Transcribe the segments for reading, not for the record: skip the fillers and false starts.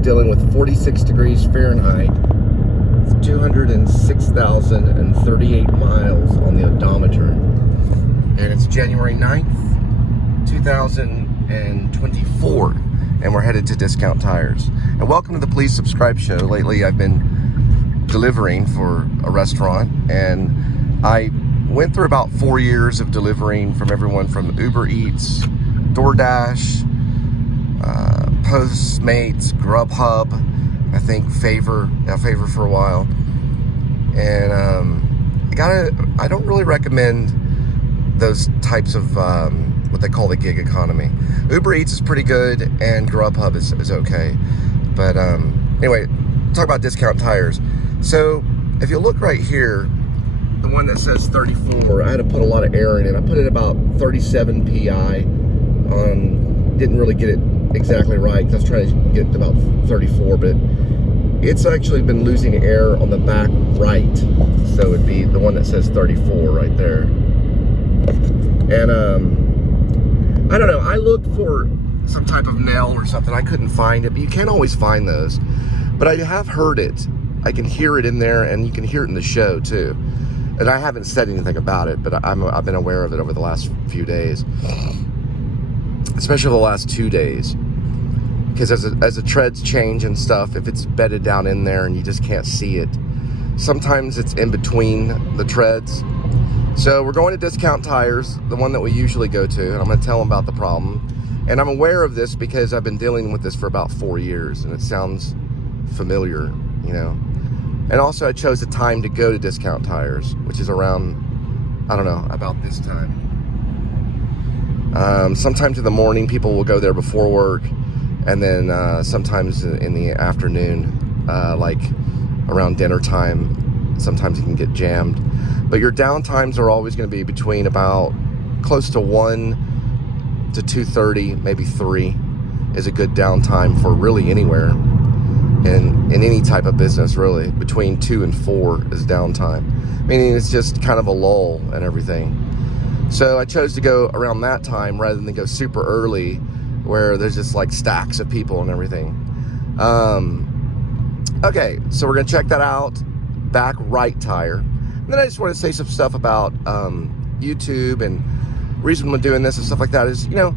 we're dealing with 46 degrees Fahrenheit. It's 206,038 miles on the odometer. And it's January 9th, 2024. And we're headed to Discount Tires. And welcome to the Please Subscribe show. Lately I've been delivering for a restaurant, and I went through about 4 years of delivering from everyone from Uber Eats, DoorDash, Postmates, Grubhub, I think Favor for a while. And I don't really recommend those types of what they call the gig economy. Uber Eats is pretty good, and Grubhub is okay. But anyway, talk about Discount Tires. So if you look right here, the one that says 34, I had to put a lot of air in it. I put it about 37 PI on, didn't really get it exactly right because I was trying to get about 34, but it's actually been losing air on the back right. So it'd be the one that says 34 right there. And I don't know, I looked for some type of nail or something. I couldn't find it, but you can't always find those. But I have heard it. I can hear it in there, and you can hear it in the show too. And I haven't said anything about it, but I've been aware of it over the last few days, especially the last 2 days. Because as the treads change and stuff, if it's bedded down in there and you just can't see it, sometimes it's in between the treads. So we're going to Discount Tires, the one that we usually go to, and I'm going to tell them about the problem. And I'm aware of this because I've been dealing with this for about 4 years, and it sounds familiar, you know. And also I chose a time to go to Discount Tires, which is around, I don't know, about this time. Sometimes in the morning, people will go there before work, and then sometimes in the afternoon, like around dinner time, sometimes you can get jammed. But your downtimes are always going to be between about close to 1 to 2:30, maybe 3 is a good downtime for really anywhere. In any type of business, really. Between 2 and 4 is downtime. Meaning it's just kind of a lull and everything. So I chose to go around that time rather than go super early where there's just like stacks of people and everything. Okay, so we're going to check that out. Back right tire. And then I just want to say some stuff about YouTube, and reason we're doing this and stuff like that is, you know,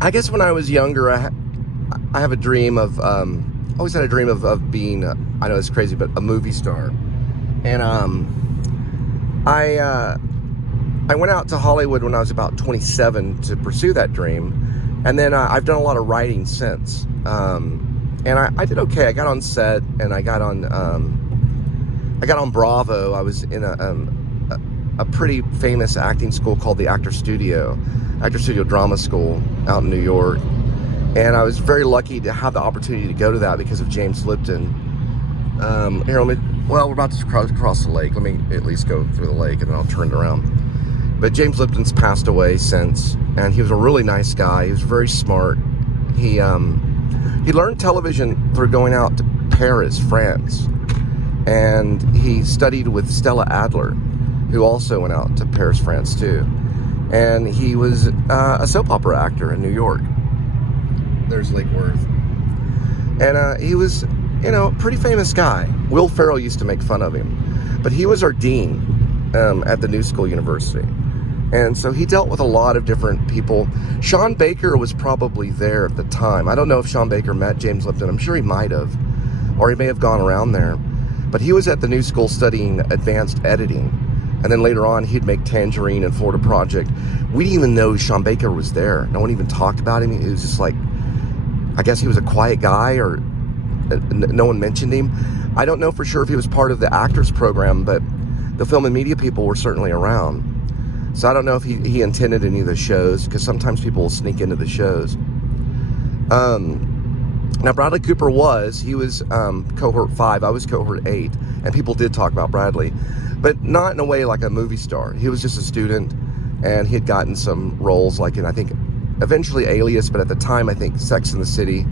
I guess when I was younger, I have a dream of, always had a dream of being, I know it's crazy, but a movie star. And I went out to Hollywood when I was about 27 to pursue that dream. And then I've done a lot of writing since. And I did okay. I got on set, and I got on Bravo. I was in a pretty famous acting school called the Actor Studio Drama School out in New York. And I was very lucky to have the opportunity to go to that because of James Lipton. Here, we're about to cross the lake. Let me at least go through the lake, and then I'll turn it around. But James Lipton's passed away since, and he was a really nice guy. He was very smart. He learned television through going out to Paris, France. And he studied with Stella Adler, who also went out to Paris, France too. And he was a soap opera actor in New York. There's Lake Worth. And he was, you know, a pretty famous guy. Will Ferrell used to make fun of him. But he was our dean at the New School University. And so he dealt with a lot of different people. Sean Baker was probably there at the time. I don't know if Sean Baker met James Lipton. I'm sure he might have. Or he may have gone around there. But he was at the New School studying advanced editing. And then later on, he'd make Tangerine and Florida Project. We didn't even know Sean Baker was there. No one even talked about him. It was just like, I guess he was a quiet guy, or no one mentioned him. I don't know for sure if he was part of the actors program, but the film and media people were certainly around. So I don't know if he attended any of the shows, because sometimes people will sneak into the shows. Now Bradley Cooper he was cohort 5, I was cohort 8, and people did talk about Bradley, but not in a way like a movie star. He was just a student, and he had gotten some roles like in, I think, eventually Alias, but at the time, I think Sex and the City,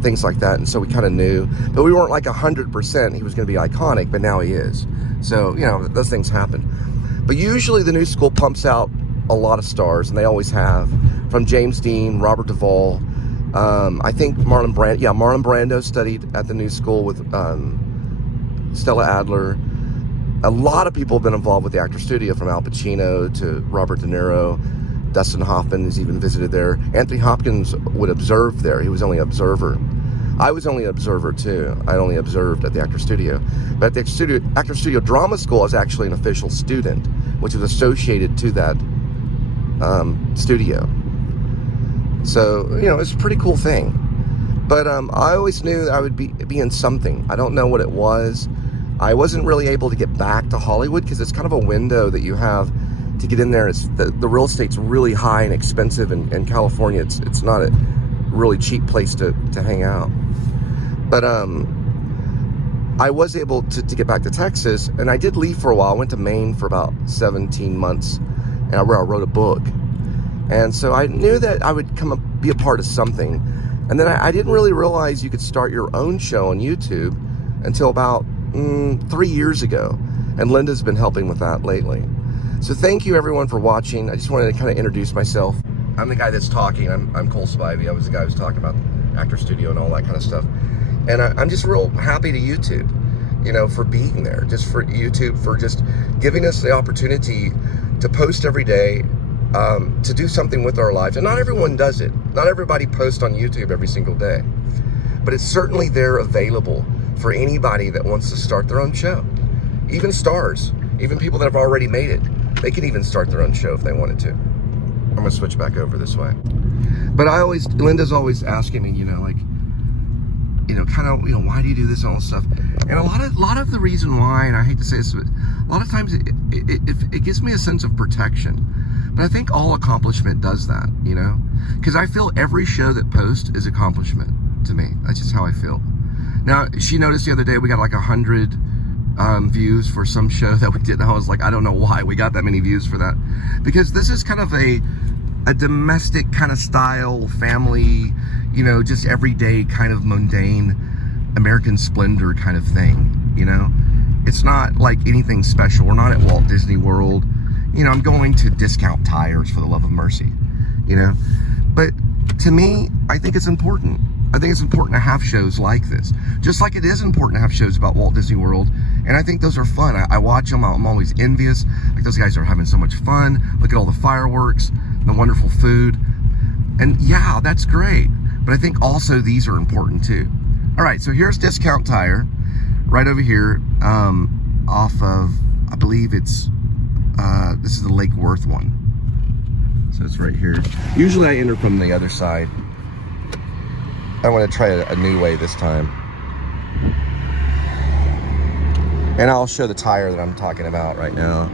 things like that, and so we kind of knew, but we weren't like 100% he was going to be iconic, but now he is. So, you know, those things happen. But usually the New School pumps out a lot of stars, and they always have, from James Dean, Robert Duvall, I think Marlon Brando studied at the New School with Stella Adler. A lot of people have been involved with the Actor Studio, from Al Pacino to Robert De Niro. Dustin Hoffman has even visited there. Anthony Hopkins would observe there. He was only an observer. I was only an observer too. I only observed at the Actor Studio. But at the Actor Studio Drama School, I was actually an official student, which was associated to that studio. So, you know, it's a pretty cool thing. But I always knew I would be in something. I don't know what it was. I wasn't really able to get back to Hollywood because it's kind of a window that you have to get in there. It's the real estate's really high and expensive in California. It's not a really cheap place to hang out. But I was able to get back to Texas, and I did leave for a while. I went to Maine for about 17 months, and I wrote a book. And so I knew that I would be a part of something. And then I didn't really realize you could start your own show on YouTube until about 3 years ago. And Linda's been helping with that lately. So thank you everyone for watching. I just wanted to kind of introduce myself. I'm the guy that's talking. I'm Cole Spivey. I was the guy who was talking about Actor Studio and all that kind of stuff. And I'm just real happy to YouTube, you know, for being there. Just for YouTube, for just giving us the opportunity to post every day, to do something with our lives. And not everyone does it. Not everybody posts on YouTube every single day. But it's certainly there available for anybody that wants to start their own show. Even stars, even people that have already made it, they can even start their own show if they wanted to. I'm gonna switch back over this way. But Linda's always asking me, you know, like, you know, kind of, you know, why do you do this and all this stuff? And a lot of the reason why, and I hate to say this, but a lot of times it gives me a sense of protection. But I think all accomplishment does that, you know? Because I feel every show that posts is accomplishment to me. That's just how I feel. Now, she noticed the other day we got like 100 views for some show that we did. And I was like, I don't know why we got that many views for that. Because this is kind of a domestic kind of style, family, you know, just everyday kind of mundane American splendor kind of thing, you know? It's not like anything special. We're not at Walt Disney World. You know, I'm going to Discount Tires, for the love of mercy, you know? But to me, I think it's important. I think it's important to have shows like this. Just like it is important to have shows about Walt Disney World. And I think those are fun. I watch them. I'm always envious. Like, those guys are having so much fun. Look at all the fireworks, the wonderful food. And yeah, that's great. But I think also these are important too. All right, so here's Discount Tire right over here, off of, I believe it's, this is the Lake Worth one. So it's right here. Usually I enter from the other side. I want to try a new way this time. And I'll show the tire that I'm talking about right now.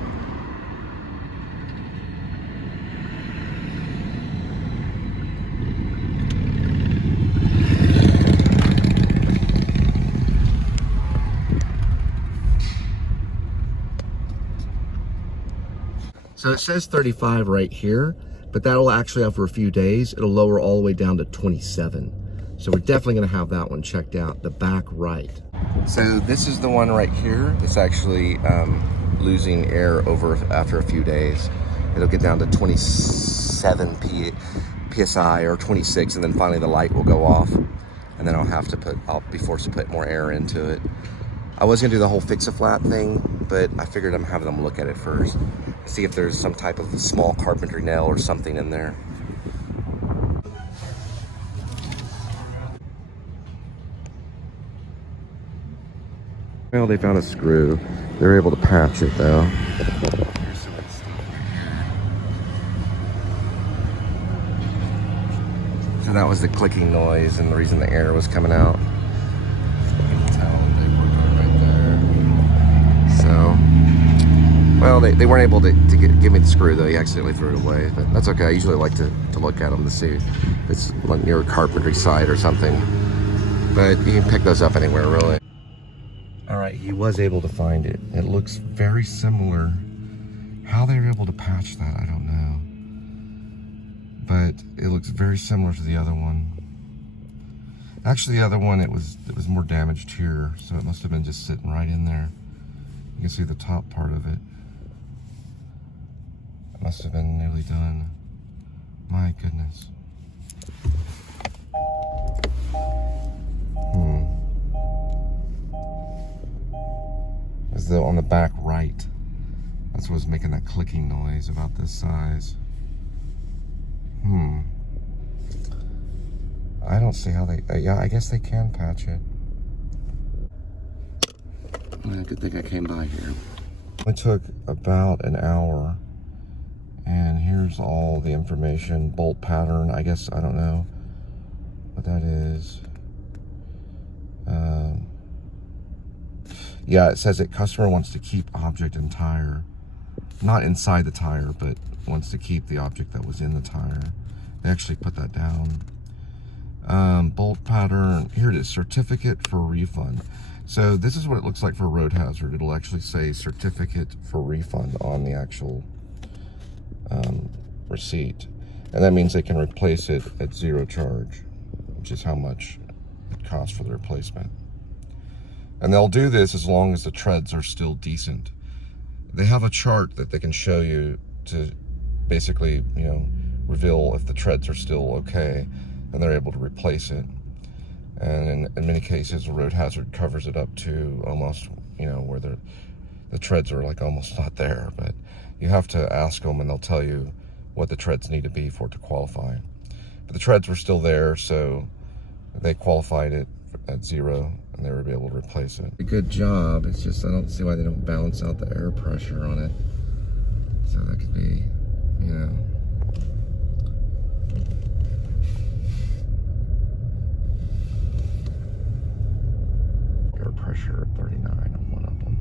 So it says 35 right here, but that'll actually, after a few days, it'll lower all the way down to 27. So we're definitely gonna have that one checked out, the back right. So this is the one right here. It's actually losing air after a few days. It'll get down to 27 psi or 26, and then finally the light will go off. And then I'll be forced to put more air into it. I was gonna do the whole fix-a-flat thing, but I figured I'm having them look at it first. See if there's some type of small carpentry nail or something in there. Well, they found a screw. They were able to patch it though. So that was the clicking noise and the reason the air was coming out. Well, they weren't able to give me the screw though. He accidentally threw it away, but that's okay. I usually like to look at them to see if it's like near a carpentry site or something. But you can pick those up anywhere, really. All right, he was able to find it. It looks very similar. How they were able to patch that, I don't know. But it looks very similar to the other one. Actually, the other one, it was more damaged here, so it must have been just sitting right in there. You can see the top part of it. Must have been nearly done. My goodness. As though on the back right, that's what was making that clicking noise about this size. I don't see how they, yeah, I guess they can patch it. Good thing I came by here. It took about an hour, and here's all the information. Bolt pattern, I guess, I don't know what that is. Yeah, it says that customer wants to keep object and tire. Not inside the tire, but wants to keep the object that was in the tire. They actually put that down. Bolt pattern, here it is, certificate for refund. So this is what it looks like for road hazard. It'll actually say certificate for refund on the actual receipt. And that means they can replace it at zero charge, which is how much it costs for the replacement. And they'll do this as long as the treads are still decent. They have a chart that they can show you to basically, you know, reveal if the treads are still okay, and they're able to replace it. And in many cases, the road hazard covers it up to almost, you know, where the treads are like almost not there. But you have to ask them, and they'll tell you what the treads need to be for it to qualify. But the treads were still there, so they qualified it at zero, and they were able to replace it. A good job. It's just I don't see why they don't balance out the air pressure on it. So that could be, you know. Air pressure at 39 on one of them.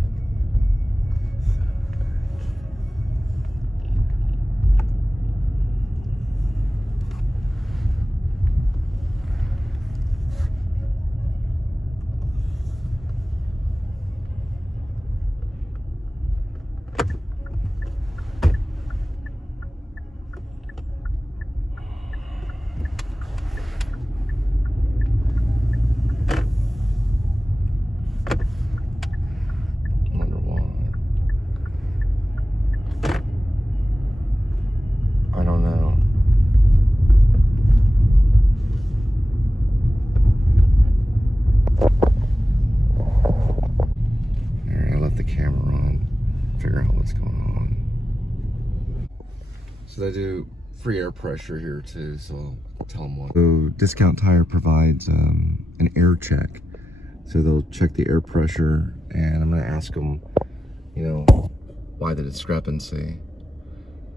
So they do free air pressure here too, so I'll tell them what. So Discount Tire provides an air check. So they'll check the air pressure, and I'm gonna ask them, you know, why the discrepancy,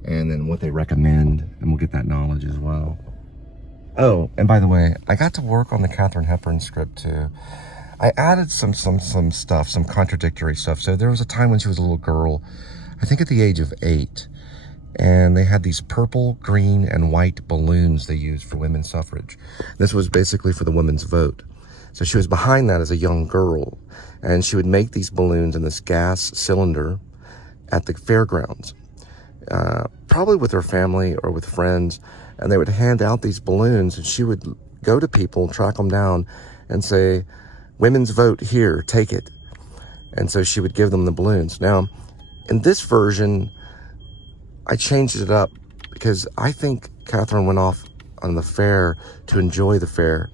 and then what they recommend, and we'll get that knowledge as well. Oh, and by the way, I got to work on the Katharine Hepburn script too. I added some stuff, some contradictory stuff. So there was a time when she was a little girl, I think at the age of 8, and they had these purple, green, and white balloons they used for women's suffrage. This was basically for the women's vote. So she was behind that as a young girl, and she would make these balloons in this gas cylinder at the fairgrounds, probably with her family or with friends, and they would hand out these balloons, and she would go to people, track them down, and say, "Women's vote here, take it." And so she would give them the balloons. Now, in this version, I changed it up because I think Katharine went off on the fair to enjoy the fair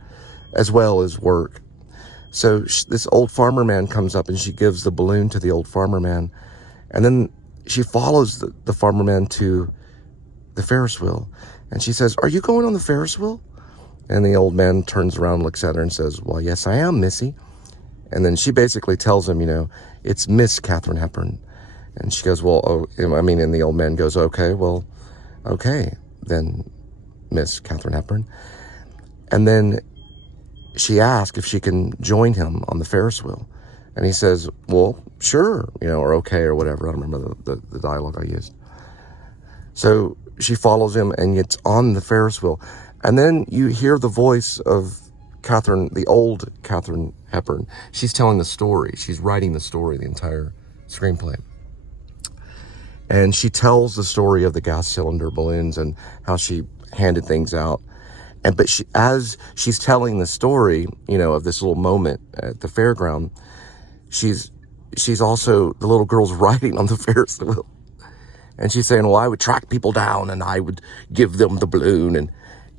as well as work. So this old farmer man comes up and she gives the balloon to the old farmer man, and then she follows the farmer man to the Ferris wheel, and she says, "Are you going on the Ferris wheel?" And the old man turns around, looks at her, and says, "Well, yes, I am, Missy." And then she basically tells him, you know, "It's Miss Katharine Hepburn." And she goes, "Well, oh," I mean, and the old man goes, "Okay, well, okay, then, Miss Katharine Hepburn." And then she asks if she can join him on the Ferris wheel. And he says, "Well, sure," you know, or "okay," or whatever. I don't remember the dialogue I used. So she follows him and gets on the Ferris wheel. And then you hear the voice of Katharine, the old Katharine Hepburn. She's telling the story. She's writing the story, the entire screenplay. And she tells the story of the gas cylinder balloons and how she handed things out. But as she's telling the story, you know, of this little moment at the fairground, she's also, the little girl's riding on the Ferris wheel. And she's saying, well, I would track people down and I would give them the balloon.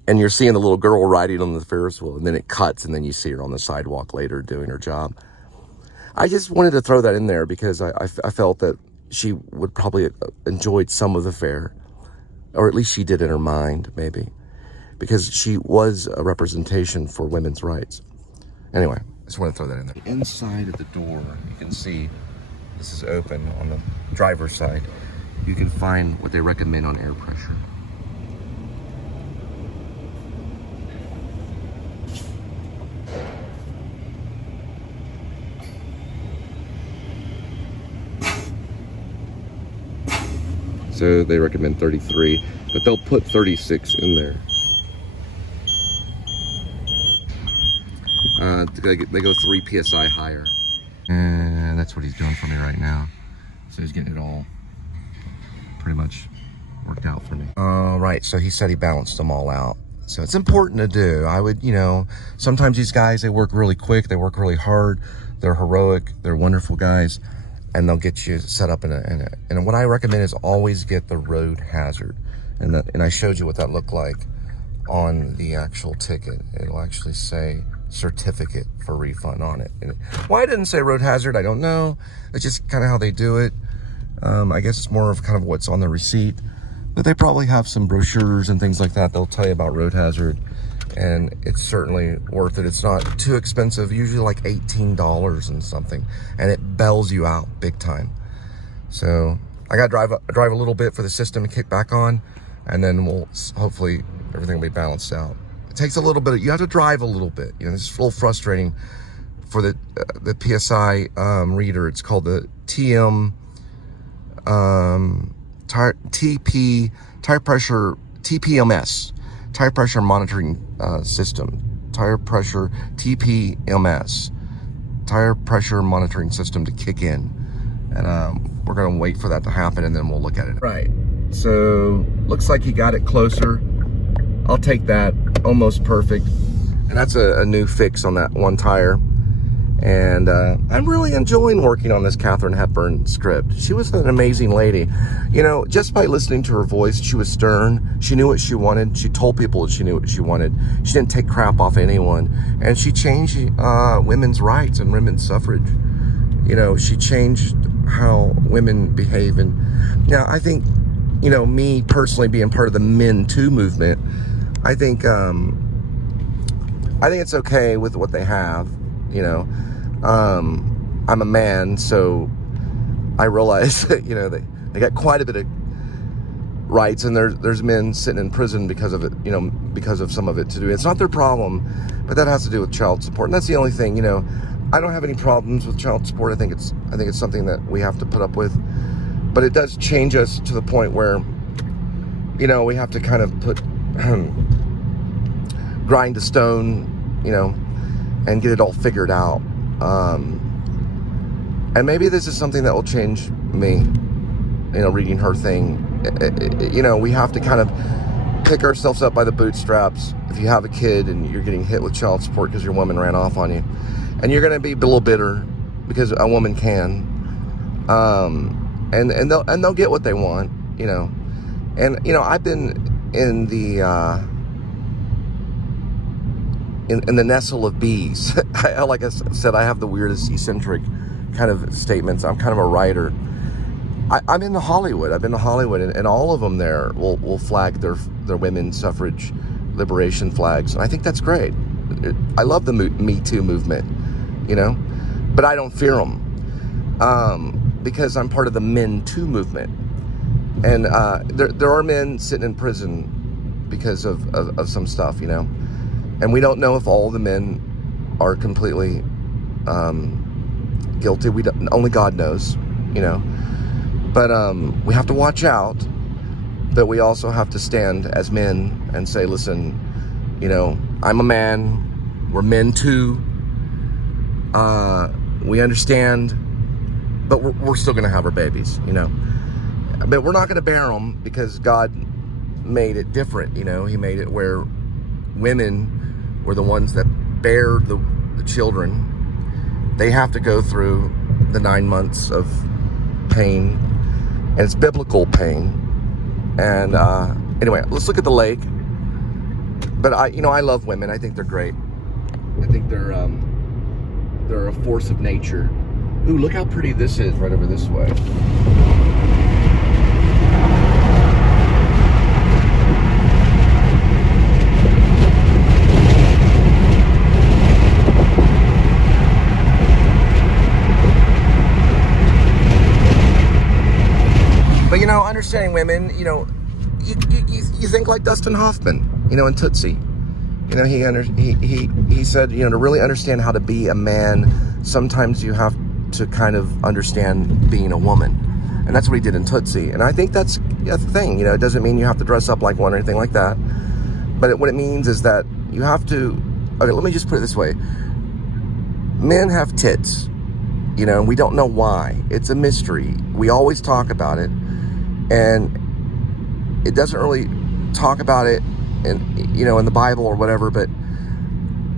And you're seeing the little girl riding on the Ferris wheel, and then it cuts, and then you see her on the sidewalk later doing her job. I just wanted to throw that in there because I felt that she would probably enjoyed some of the fair, or at least she did in her mind, maybe, because she was a representation for women's rights. Anyway, I just want to throw that in there. Inside of the door, you can see this is open on the driver's side. You can find what they recommend on air pressure. So they recommend 33, but they'll put 36 in there. They go 3 psi higher. And that's what he's doing for me right now. So he's getting it all pretty much worked out for me. All right, so he said he balanced them all out. So it's important to do. I would, sometimes these guys, they work really quick, they work really hard, they're heroic, they're wonderful guys, and they'll get you set up and what I recommend is always get the road hazard. And I showed you what that looked like on the actual ticket. It'll actually say certificate for refund on it. And why I didn't say road hazard, I don't know. It's just kind of how they do it. I guess it's more of kind of what's on the receipt, but they probably have some brochures and things like that. They'll tell you about road hazard, and it's certainly worth it. It's not too expensive, usually like $18 and something, and it bells you out big time. So I got to drive a little bit for the system to kick back on, and then hopefully everything will be balanced out. It takes a little bit, you have to drive a little bit. This is a little frustrating for the PSI reader. It's called the TPMS, tire pressure monitoring system, tire pressure TPMS, tire pressure monitoring system to kick in. And we're gonna wait for that to happen, and then we'll look at it. Right, so looks like he got it closer. I'll take that, almost perfect. And that's a new fix on that one tire. And I'm really enjoying working on this Katharine Hepburn script. She was an amazing lady. Just by listening to her voice, she was stern. She knew what she wanted. She told people that she knew what she wanted. She didn't take crap off anyone. And she changed women's rights and women's suffrage. She changed how women behave. And now I think, me personally being part of the Men Too movement, I think it's okay with what they have. I'm a man, so I realize that, they got quite a bit of rights, and there's men sitting in prison because of it, because of some of it to do. It's not their problem, but that has to do with child support, and that's the only thing. I don't have any problems with child support. I think it's something that we have to put up with, but it does change us to the point where, we have to kind of put grind to stone, and get it all figured out. And maybe this is something that will change me, reading her thing. We have to kind of pick ourselves up by the bootstraps. If you have a kid and you're getting hit with child support because your woman ran off on you, and you're going to be a little bitter because a woman can, and they'll get what they want, And I've been in the in the nestle of bees. Like I said, I have the weirdest eccentric kind of statements. I'm kind of a writer. I'm into Hollywood. I've been to Hollywood, and all of them there will flag their women's suffrage liberation flags, and I think that's great. I love the Me Too movement, but I don't fear them because I'm part of the Men Too movement, and there are men sitting in prison because of some stuff, and we don't know if all the men are completely guilty. Only God knows, But we have to watch out, but we also have to stand as men and say, listen, I'm a man, we're men too, we understand, but we're still going to have our babies, But we're not going to bear them because God made it different, He made it where women were the ones that bear the children. They have to go through the 9 months of pain, and it's biblical pain. And anyway, let's look at the lake. But I love women. I think they're great. I think they're a force of nature. Ooh, look how pretty this is right over this way. But understanding women, you think like Dustin Hoffman, in Tootsie. He said, to really understand how to be a man, sometimes you have to kind of understand being a woman. And that's what he did in Tootsie. And I think that's the thing. It doesn't mean you have to dress up like one or anything like that. But what it means is that you have to, okay, let me just put it this way. Men have tits, and we don't know why. It's a mystery. We always talk about it. And it doesn't really talk about it in the Bible or whatever, but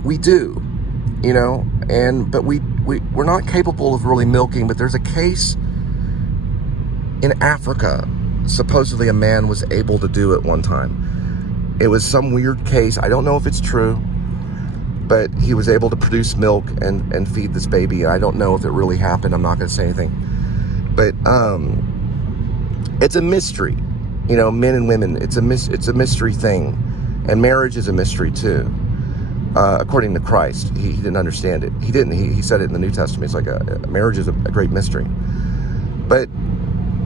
we do, but we're not capable of really milking. But there's a case in Africa, supposedly a man was able to do it one time. It was some weird case. I don't know if it's true, but he was able to produce milk and feed this baby. I don't know if it really happened. I'm not going to say anything, but it's a mystery, men and women. It's a mystery thing, and marriage is a mystery too. According to Christ, he didn't understand it. He didn't. He said it in the New Testament. It's like a marriage is a great mystery. But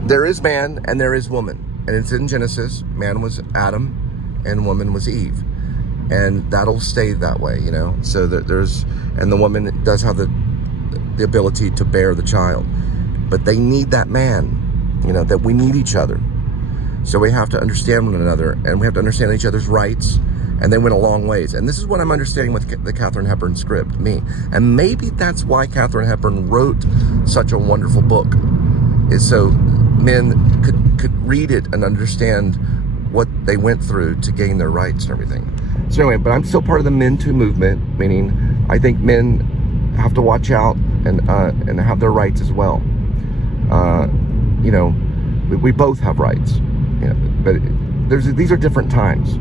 there is man and there is woman, and it's in Genesis. Man was Adam, and woman was Eve, and that'll stay that way, So and the woman does have the ability to bear the child, but they need that man. That we need each other. So we have to understand one another, and we have to understand each other's rights, and they went a long ways. And this is what I'm understanding with the Katharine Hepburn script, me. And maybe that's why Katharine Hepburn wrote such a wonderful book, is so men could read it and understand what they went through to gain their rights and everything. So anyway, but I'm still part of the Men Too movement, meaning I think men have to watch out and have their rights as well. We both have rights, but these are different times.